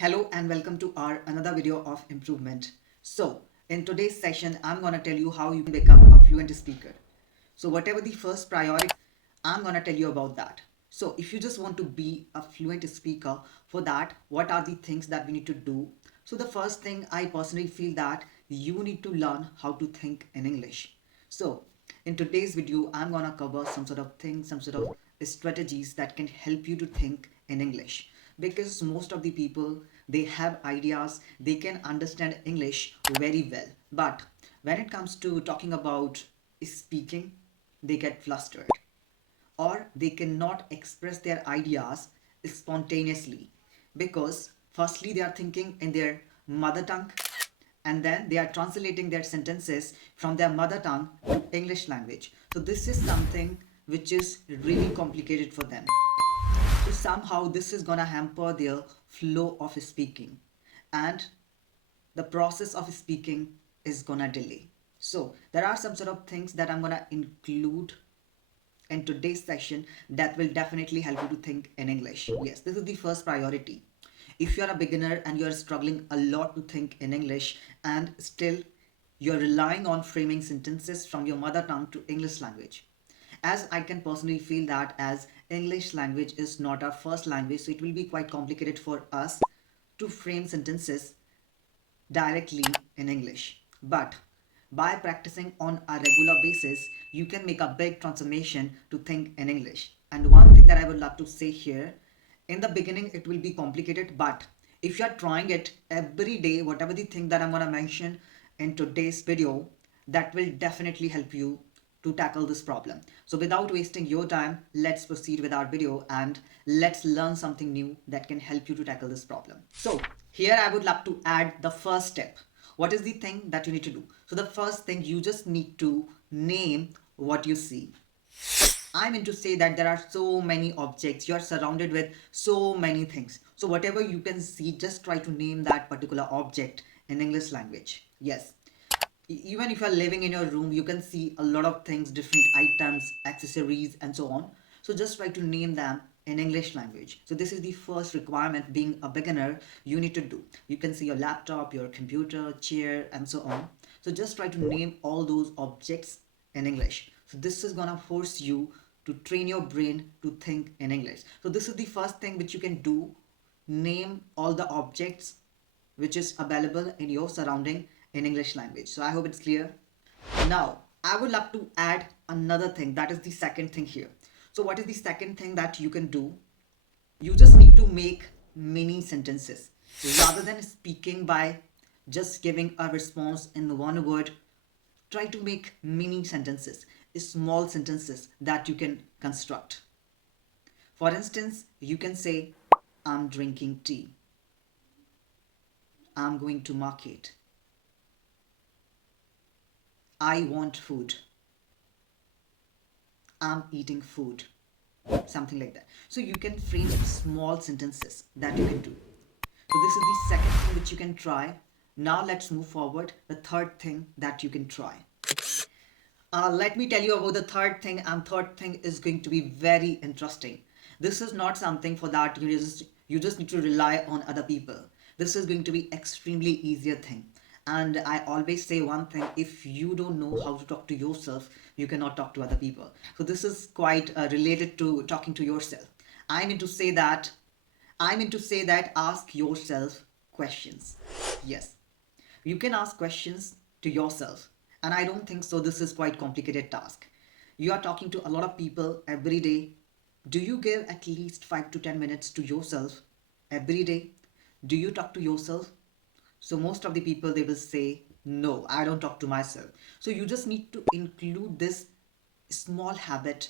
Hello and welcome to our another video of improvement. So in today's session, I'm gonna tell you how you can become a fluent speaker. So whatever the first priority, I'm gonna tell you about that. So if you just want to be a fluent speaker, for that, what are the things that we need to do? So the first thing I personally feel that you need to learn how to think in English. So in today's video, I'm gonna cover some sort of things, some sort of strategies that can help you to think in English. Because most of the people, they have ideas, they can understand English very well. But when it comes to talking about speaking, they get flustered or they cannot express their ideas spontaneously because firstly they are thinking in their mother tongue and then they are translating their sentences from their mother tongue to English language. So this is something which is really complicated for them. So somehow this is gonna hamper their flow of speaking and the process of speaking is gonna delay. So there are some sort of things that I'm gonna include in today's session that will definitely help you to think in English. Yes, this is the first priority. If you're a beginner and you're struggling a lot to think in English and still you're relying on framing sentences from your mother tongue to English language, as I can personally feel that as English language is not our first language, so it will be quite complicated for us to frame sentences directly in English. But by practicing on a regular basis, you can make a big transformation to think in English. And one thing that I would love to say here, in the beginning, it will be complicated, but if you are trying it every day, whatever the thing that I'm going to mention in today's video, that will definitely help you to tackle this problem. So without wasting your time, let's proceed with our video and let's learn something new that can help you to tackle this problem. So here I would love to add the first step. What is the thing that you need to do? So the first thing, you just need to name what you see. I mean to say that there are so many objects, you are surrounded with so many things. So whatever you can see, just try to name that particular object in English language. Yes, even if you're living in your room, you can see a lot of things, different items, accessories and so on. So just try to name them in English language. So this is the first requirement. Being a beginner, you need to do. You can see your laptop, your computer, chair and so on. So just try to name all those objects in English. So this is gonna force you to train your brain to think in English. So this is the first thing which you can do. Name all the objects which is available in your surrounding in English language. So I hope it's clear. Now, I would love to add another thing. That is the second thing here. So what is the second thing that you can do? You just need to make mini sentences. Rather than speaking by just giving a response in one word, try to make mini sentences, small sentences that you can construct. For instance, you can say, I'm drinking tea. I'm going to market. I want food. I'm eating food. Something like that. So you can frame small sentences that you can do. So this is the second thing which you can try. Now let's move forward. The third thing that you can try. Let me tell you about the third thing, and third thing is going to be very interesting. This is not something for that you just need to rely on other people. This is going to be extremely easier thing. And I always say one thing: if you don't know how to talk to yourself, you cannot talk to other people. So this is quite related to talking to yourself. I mean to say that ask yourself questions. Yes, you can ask questions to yourself, and I don't think so this is quite complicated task. You are talking to a lot of people every day. Do you give at least 5 to 10 minutes to yourself every day? Do you talk to yourself? So most of the people, they will say no, I don't talk to myself. So you just need to include this small habit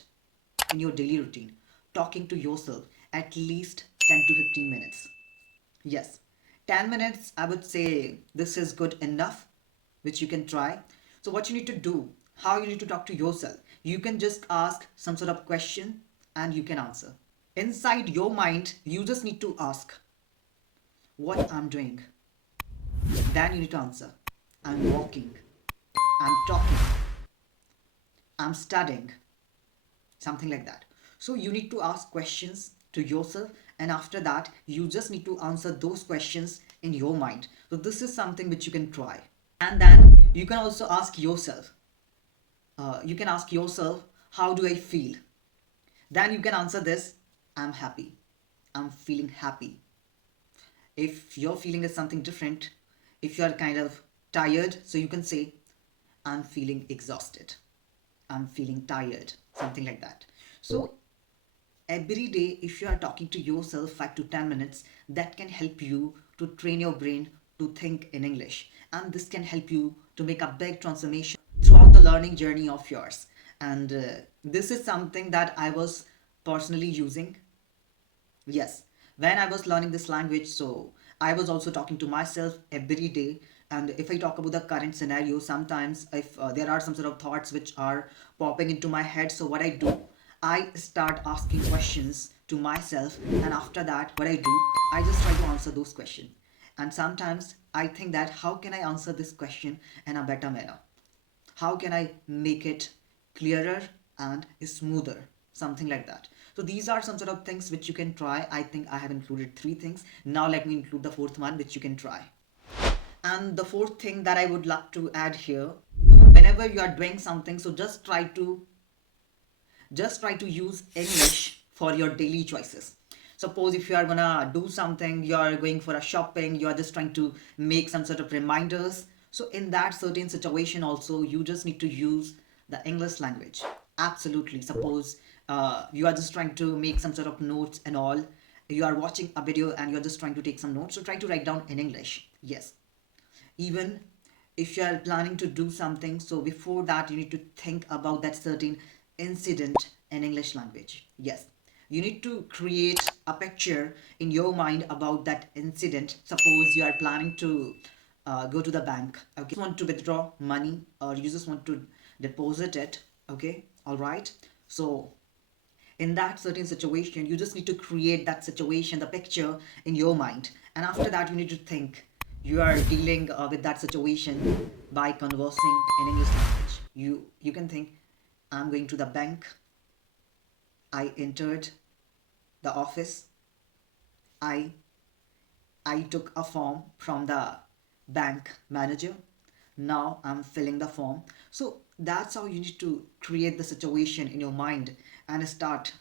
in your daily routine, talking to yourself at least 10 to 15 minutes. Yes, 10 minutes, I would say this is good enough, which you can try. So, what you need to do, how you need to talk to yourself, you can just ask some sort of question and you can answer. Inside your mind, you just need to ask what I'm doing. Then you need to answer, I'm walking, I'm talking, I'm studying, something like that. So you need to ask questions to yourself and after that you just need to answer those questions in your mind. So this is something which you can try. And then you can also ask yourself, how do I feel? Then you can answer this, I'm happy, I'm feeling happy. If your feeling is something different, if you are kind of tired, so you can say, I'm feeling exhausted, I'm feeling tired, something like that. So every day, if you are talking to yourself 5 to 10 minutes, that can help you to train your brain to think in English. And this can help you to make a big transformation throughout the learning journey of yours. And this is something that I was personally using. Yes, when I was learning this language, so I was also talking to myself every day. And if I talk about the current scenario, sometimes if there are some sort of thoughts which are popping into my head, so what I do, I start asking questions to myself, and after that, what I do, I just try to answer those questions. And sometimes I think that how can I answer this question in a better manner? How can I make it clearer and smoother, something like that. So these are some sort of things which you can try. I think I have included 3 things. Now let me include the fourth one which you can try. And the fourth thing that I would like to add here, whenever you are doing something, so just try to use English for your daily choices. Suppose if you are gonna do something, you are going for a shopping, you are just trying to make some sort of reminders. So in that certain situation also, you just need to use the English language. Absolutely. Suppose you are just trying to make some sort of notes and all. You are watching a video and you're just trying to take some notes. So try to write down in English. Yes, even if you are planning to do something, so before that you need to think about that certain incident in English language. Yes, you need to create a picture in your mind about that incident. Suppose you are planning to go to the bank, okay, you want to withdraw money or you just want to deposit it, okay, all right. So in that certain situation, you just need to create that situation, the picture in your mind, and after that you need to think you are dealing with that situation by conversing in English language. You can think, I'm going to the bank, I entered the office, i I took a form from the bank manager. Now I'm filling the form. So that's how you need to create the situation in your mind and start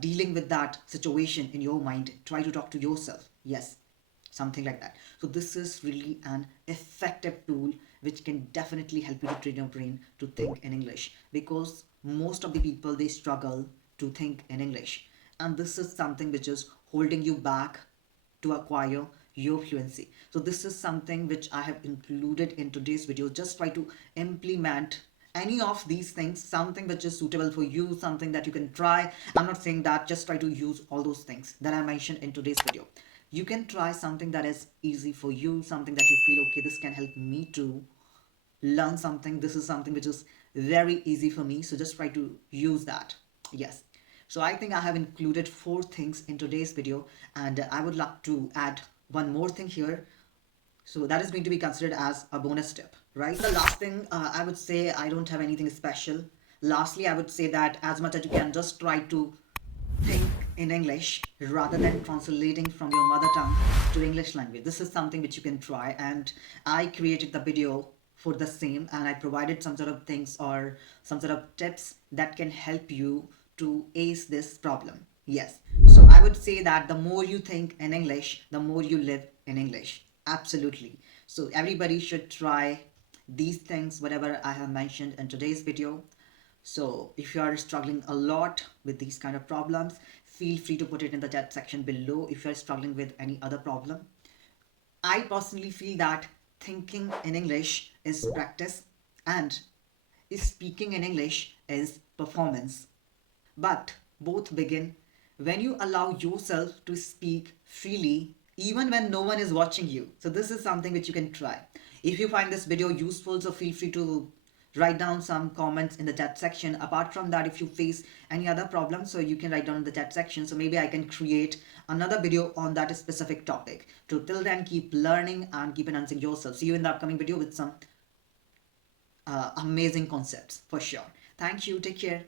dealing with that situation in your mind. Try to talk to yourself. Yes, something like that. So this is really an effective tool which can definitely help you to train your brain to think in English, because most of the people, they struggle to think in English, and this is something which is holding you back to acquire your fluency. So this is something which I have included in today's video. Just try to implement any of these things, something which is suitable for you, something that you can try. I'm not saying that just try to use all those things that I mentioned in today's video. You can try something that is easy for you, something that you feel, okay, this can help me to learn something. This is something which is very easy for me, so just try to use that. Yes, so I think I have included 4 things in today's video, and I would like to add one more thing here. So that is going to be considered as a bonus tip, right? The last thing, I would say I don't have anything special. Lastly, I would say that as much as you can, just try to think in English rather than translating from your mother tongue to English language. This is something which you can try, and I created the video for the same, and I provided some sort of things or some sort of tips that can help you to ace this problem. Yes. So I would say that the more you think in English, the more you live in English. Absolutely. So everybody should try these things, whatever I have mentioned in today's video. So if you are struggling a lot with these kind of problems, feel free to put it in the chat section below if you are struggling with any other problem. I personally feel that thinking in English is practice and speaking in English is performance. But both begin when you allow yourself to speak freely even when no one is watching you. So this is something which you can try. If you find this video useful, so feel free to write down some comments in the chat section. Apart from that, if you face any other problem, so you can write down in the chat section, so maybe I can create another video on that specific topic. So till then, keep learning and keep enhancing yourself. See you in the upcoming video with some amazing concepts for sure. Thank you. Take care.